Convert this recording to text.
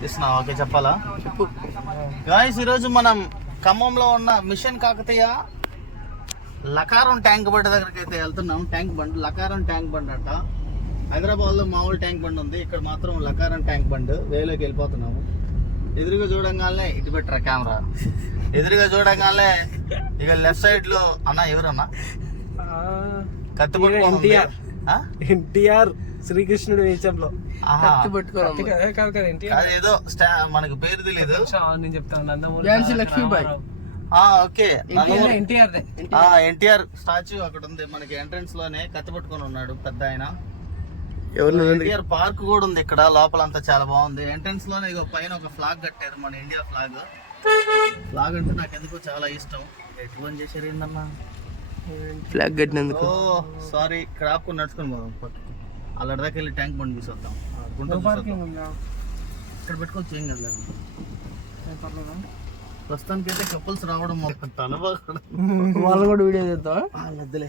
తీస్తున్నా ఓకే చెప్పాలా చెప్పు గాయ్స్ ఈరోజు మనం ఖమ్మంలో ఉన్న మిషన్ కాకతీయ లకారం ట్యాంక్ బండ్ దగ్గరికి అయితే వెళ్తున్నాం. ట్యాంక్ బండ్ లకారం ట్యాంక్ బండ్ అంట. హైదరాబాద్లో మామూలు ట్యాంక్ బండ్ ఉంది, ఇక్కడ మాత్రం లకారం ట్యాంక్ బండ్. వేలోకి వెళ్ళిపోతున్నాము. ఎదురుగా చూడంగానే ఇటు పెట్టరా కెమెరా. ఎదురుగా చూడంగానే ఇక లెఫ్ట్ సైడ్ లో అన్న ఎవరన్నా కత్తి పట్టుకోండి. ఎన్టీఆర్ శ్రీకృష్ణుడు వేషంలో ఏదో మనకు పేరు తెలియదు. నేను చెప్తాను లక్ష్మీబాయి. ఓకే ఎన్టీఆర్ స్టాచ్యూ అక్కడ ఉంది మనకి ఎంట్రన్స్ లోనే. కత్తి పట్టుకొని ఉన్నాడు పెద్ద ఆయన. ఎన్టీఆర్ పార్క్ కూడా ఉంది ఇక్కడ లోపలంతా చాలా బాగుంది. ఎంట్రన్స్ లోనే ఇగో పైన ఒక ఫ్లాగ్ కట్టారు, మన ఇండియా ఫ్లాగ్. ఫ్లాగ్ అంటే నాకు ఎందుకో చాలా ఇష్టం. ఎటువంటి చేశారు ఏంటన్నా ఫ్లాగ్ కట్టినందుకు? ఓ సారీ, ఇక్కడ ఆపుకొని నడుచుకొని పోదాం. అల్లడి దాకా వెళ్ళి ట్యాంక్ బండ్ చూసొద్దాం. ఇక్కడ పెట్టుకోవచ్చు ఏం కదా. ప్రస్తుతానికి అయితే కపుల్స్ రావడం తలబా వాళ్ళు కూడా వీడియో చేద్దాం. వద్దులే.